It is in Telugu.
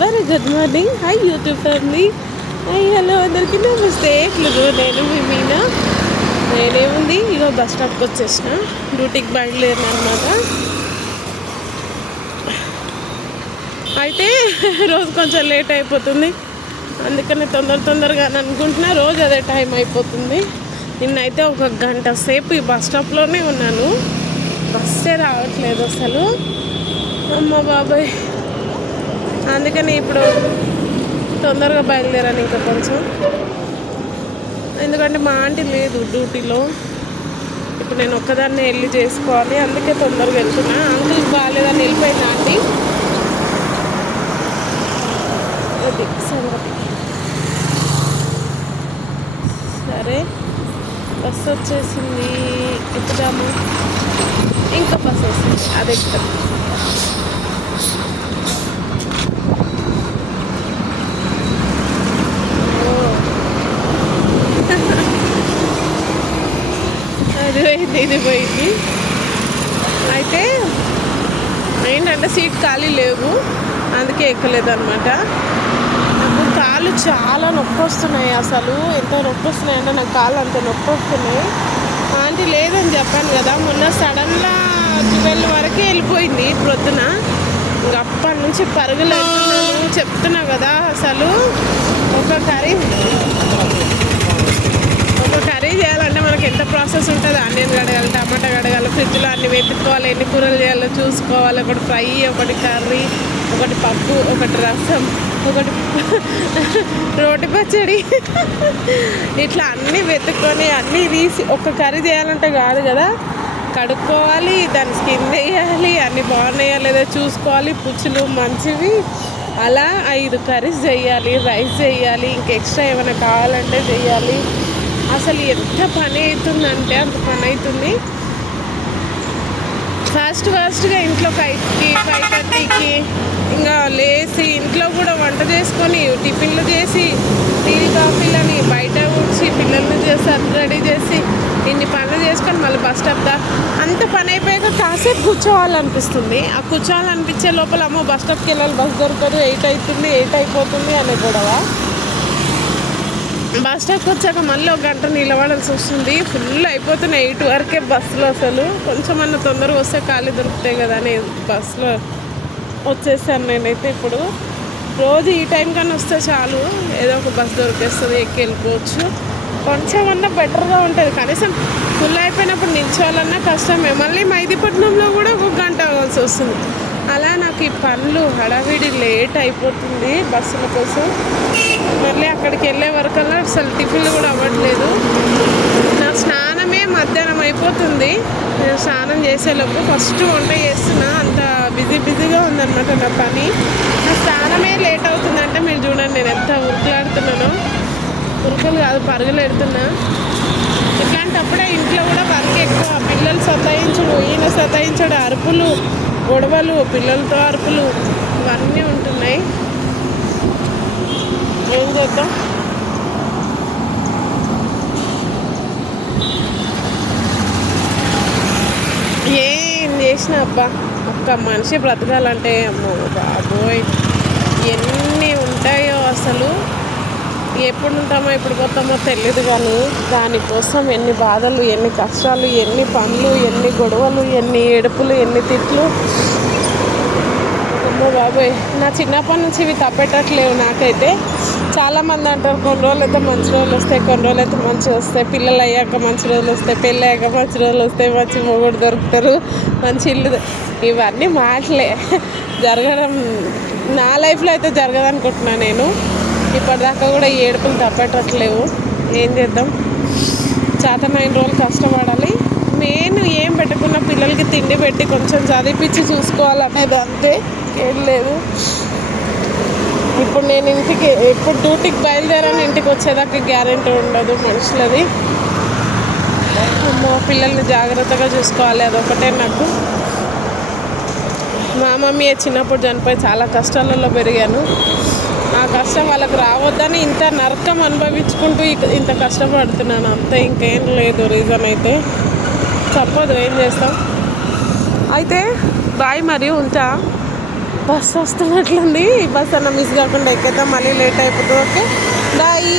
Very good morning. High YouTube family. High hello అందరికీ నమస్తే. నేను మీ మీనా. నేనేముంది ఇగో బస్ స్టాప్కి వచ్చేసిన, డ్యూటీకి బయలుదేరిన అనమాట. అయితే రోజు కొంచెం లేట్ అయిపోతుంది, అందుకని తొందరగా అనుకుంటున్నా. రోజు అదే టైం అయిపోతుంది. నిన్నైతే ఒక గంట సేపు ఈ బస్ స్టాప్లోనే ఉన్నాను, బస్సే రావట్లేదు అసలు. అమ్మ బాబాయ్, అందుకని ఇప్పుడు తొందరగా బయలుదేరాను ఇంకా కొంచెం, ఎందుకంటే మా ఆంటీ లేదు డ్యూటీలో. ఇప్పుడు నేను ఒక్కదాన్నే వెళ్ళి చేసుకోవాలి, అందుకే తొందరగా వెళ్తున్నా. అంకుల్కి బాగాలేదని వెళ్ళిపోయింది ఆంటీ. అది సంగతి. సరే, బస్సు వచ్చేసింది, ఎక్కుదాము. ఇంకా బస్సు వస్తుంది, అది ఎక్కుతాం. అది పోయింది, ఇది పోయింది. అయితే ఏంటంటే సీట్ ఖాళీ లేవు, అందుకే ఎక్కలేదు అనమాట. నాకు కాళ్ళు చాలా నొప్పి వస్తున్నాయి, అసలు ఎంత నొప్పి వస్తున్నాయి అంటే నాకు కాళ్ళు అంత నొప్పి వస్తున్నాయి. ఆంటీ లేదని చెప్పాను కదా, మొన్న సడన్గా 12 వరకే వెళ్ళిపోయింది ప్రొద్దున. ఇంక అప్పటి నుంచి పరుగులు వెళ్తున్నాను, చెప్తున్నా కదా. అసలు ఒక కర్రీ చేయాలంటే మనకి ఎంత ప్రాసెస్ ఉంటుంది. ఆనియన్ కడగాలి, టమాటా కడగాలి, ఫ్రిడ్జ్లో అన్ని వెతుక్కోవాలి, ఎన్ని కూరలు చేయాలో చూసుకోవాలి. ఒకటి ఫ్రై, ఒకటి కర్రీ, ఒకటి పప్పు, ఒకటి రసం, ఒకటి రోటి పచ్చడి, ఇట్లా అన్నీ వెతుక్కొని అన్నీ తీసి ఒక కర్రీ చేయాలంటే కాదు కదా. కడుక్కోవాలి, దాని స్కిన్ వేయాలి, అన్నీ బాగున్నాయా లేదా చూసుకోవాలి, పుచ్చులు మంచివి. అలా 5 కర్రీస్ చేయాలి, రైస్ చేయాలి, ఇంక ఎక్స్ట్రా ఏమైనా కావాలంటే చేయాలి. అసలు ఎంత పని అవుతుందంటే అంత పని అవుతుంది. ఫాస్ట్గా ఇంట్లో 5కి 5:30కి ఇంకా లేచి ఇంట్లో కూడా వంట చేసుకొని టిఫిన్లు చేసి టీ కాఫీలని బయట ఊడ్చి పిల్లల్ని చేసి అది రెడీ చేసి ఇన్ని పనులు చేసుకొని మళ్ళీ బస్ స్టాప్ అంత పని అయిపోయాక కాసేపు కూర్చోవాలనిపిస్తుంది. ఆ కూర్చోవాలనిపించే లోపల అమ్మో బస్ స్టాప్కి వెళ్ళాలి, బస్ దొరకదు, 8 అవుతుంది, 8 అయిపోతుంది అనే గొడవ. బస్ స్టాప్కి వచ్చాక మళ్ళీ ఒక గంట నిలబడాల్సి వస్తుంది. ఫుల్ అయిపోతున్నాయి 8 వరకే బస్సులో. అసలు కొంచెమన్నా తొందరగా వస్తే ఖాళీ దొరుకుతాయి కదా అని బస్సులో వచ్చేసాను నేనైతే. ఇప్పుడు రోజు ఈ టైం కన్నా వస్తే చాలు, ఏదో ఒక బస్ దొరికేస్తుంది, ఎక్కి వెళ్ళిపోవచ్చు. కొంచెమన్నా బెటర్గా ఉంటుంది. కనీసం ఫుల్ అయిపోయినప్పుడు నిల్చోవాలన్నా కష్టమే. మళ్ళీ మైదీపట్నంలో కూడా ఒక గంట అవ్వాల్సి వస్తుంది. అలా నాకు ఈ పనులు హడావిడి లేట్ అయిపోతుంది బస్సుల కోసం. మళ్ళీ అక్కడికి వెళ్ళే వరకల్లా అసలు టిఫిన్లు కూడా అవ్వట్లేదు. నా స్నానమే మధ్యాహ్నం అయిపోతుంది. నేను స్నానం చేసేలోపు ఫస్ట్ వంట చేస్తున్నా, అంత బిజీగా ఉందన్నమాట నా పని. నా స్నానమే లేట్ అవుతుందంటే మీరు చూడండి నేను ఎంత ఉరుకులాడుతున్నానో. ఉరుకులు కాదు, పరుగులు ఎడుతున్నా. ఇట్లాంటప్పుడే ఇంట్లో కూడా వర్క్ ఎక్కువ. పిల్లలు సతాయించడు, ఈయన సతాయించడు, అరుపులు, గొడవలు, పిల్లలతో అరుపులు, ఇవన్నీ ఉంటున్నాయి. ఏం చేద్దాం. ఏం చేసినా అబ్బా, ఒక్క మనిషి బ్రతకాలంటే అమ్మో బాబోయ్ ఎన్ని ఉంటాయో అసలు. ఎప్పుడు ఉంటామో ఎప్పుడు పోతామో తెలియదు, కానీ దానికోసం ఎన్ని బాధలు, ఎన్ని కష్టాలు, ఎన్ని పనులు, ఎన్ని గొడవలు, ఎన్ని ఏడుపులు, ఎన్ని తిట్లు. అమ్మో బాబోయ్, నా చిన్నప్పటి నుంచి ఇవి తప్పేటట్లేవు నాకైతే. చాలామంది అంటారు కొన్ని రోజులు అయితే మంచి రోజులు వస్తాయి, కొన్ని రోజులు అయితే మంచిగా వస్తాయి, పిల్లలు అయ్యాక మంచి రోజులు వస్తాయి, పెళ్ళి అయ్యాక మంచి రోజులు వస్తాయి, మంచి మొగుడు దొరుకుతారు, మంచి ఇల్లు. ఇవన్నీ మాటలే, జరగడం నా లైఫ్లో అయితే జరగదనుకుంటున్నాను నేను. ఇప్పటిదాకా కూడా ఈ ఏడుపులు తప్పేటట్లేవు. ఏం చేద్దాం, చేతనైన రోజులు కష్టపడాలి. మెయిన్ ఏం పెట్టుకున్న పిల్లలకి తిండి పెట్టి కొంచెం చదివించి చూసుకోవాలనేది, అంతే, ఏం లేదు. ఇప్పుడు నేను ఇప్పుడు డ్యూటీకి బయలుదేరాను, ఇంటికి వచ్చేదాకా గ్యారెంటీ ఉండదు మనుషులది. మా పిల్లల్ని జాగ్రత్తగా చూసుకోవాలి, అదొకటే నాకు. మా మమ్మీ చిన్నప్పుడు చనిపోయి చాలా కష్టాలలో పెరిగాను. ఆ కష్టం వాళ్ళకి రావద్దని ఇంత నరకం అనుభవించుకుంటూ ఇంత కష్టపడుతున్నాను, అంతే, ఇంకేం లేదు రీజన్ అయితే. తప్పదు, ఏం చేస్తాం. అయితే బాయ్, మరియు ఉంటా. బస్ వస్తున్నట్లుంది. ఈ బస్ అన్న మిస్ కాకుండా ఎక్కేద్దాం, మళ్ళీ లేట్ అయిపోతుంది. Okay bye.